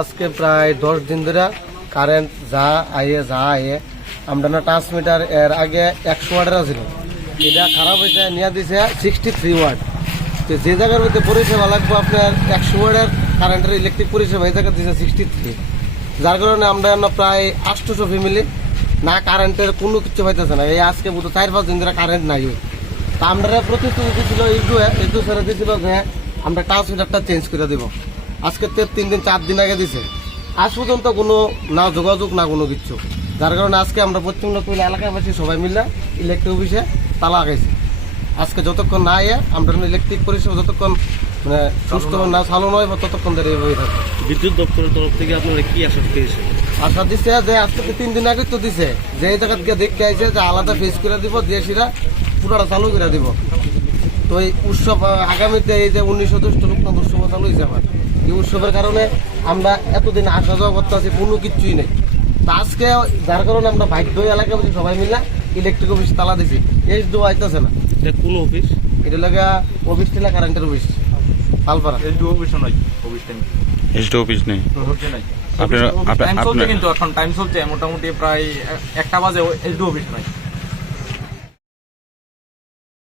আজকে প্রায় 10 দিন ধরে কারেন্ট যা আইয়ে আমরা না ট্রান্সমিটার এর আগে 100 ওয়াটের ছিল, এটা খারাপ হয়েছে নিয়ে দিছে 63 ওয়াট। তো যে জায়গার মধ্যে পরিষেবা লাগবে আপনার 100 ওয়াটের কারেন্টের ইলেকট্রিক পরিষেবা, এই জায়গা দিছে 63, যার কারণে আমরা প্রায় 800 ফ্যামিলি না কারেন্টের কোনো কিছু পাইতেছে না। এই আজকে বুধ 4-5 দিন ধরে কারেন্ট নাই। তা আমরা প্রতিশ্রুতি দিয়েছিল একটু ছেড়ে দিয়েছিল যে আমরা ট্রান্সমিটারটা চেঞ্জ করে দেবো। আজকে 3-4 দিন আগে দিছে, আজ পর্যন্ত কোনো না যোগাযোগ না কোনো কিছু, যার কারণে আজকে আমরা পশ্চিমবঙ্গ এলাকাবাসী সবাই মিলে ইলেকট্রিক অফিসে তালা লাগাইছি। আজকে যতক্ষণ না আয়ে আমরা ইলেকট্রিক পরিষেবা যতক্ষণ মানে সুস্থ না চালু নয় ততক্ষণ ধরে হয়ে থাকবে। বিদ্যুৎ দপ্তরের তরফ থেকে আপনারা কি আশা পেয়েছেন? আশা দিচ্ছে যে আজ থেকে 3 দিন আগে তো দিছে যে এই জায়গা থেকে দেখতে আইছে যে আলাদা ফেস করে দিব, দিয়ে সেটা পুরোটা চালু করে দিব। তো এই উৎসব আগামীতে এই যে 19 জ্যৈষ্ঠ লোকনাথ উৎসব চালু হয়েছে আমার, এই উৎসবের কারণে আমরা এতদিন আসা যাওয়া করতে আছি, কোনো কিছুই নেই। তা আজকে যার কারণে আমরা বাধ্য এলাকা সবাই মিলে ইলেকট্রিক অফিস তালা দিছি, এই দোয়া আইতেছে না। এটা কোন অফিস? এটা লাগা অফিস টিলা কারেন্টের অফিস পালপাড়া। অফিস নেই। টাইম চলছে কিন্তু এখন টাইম চলছে মোটামুটি প্রায় 1টা বাজে এসডি অফিস নাই।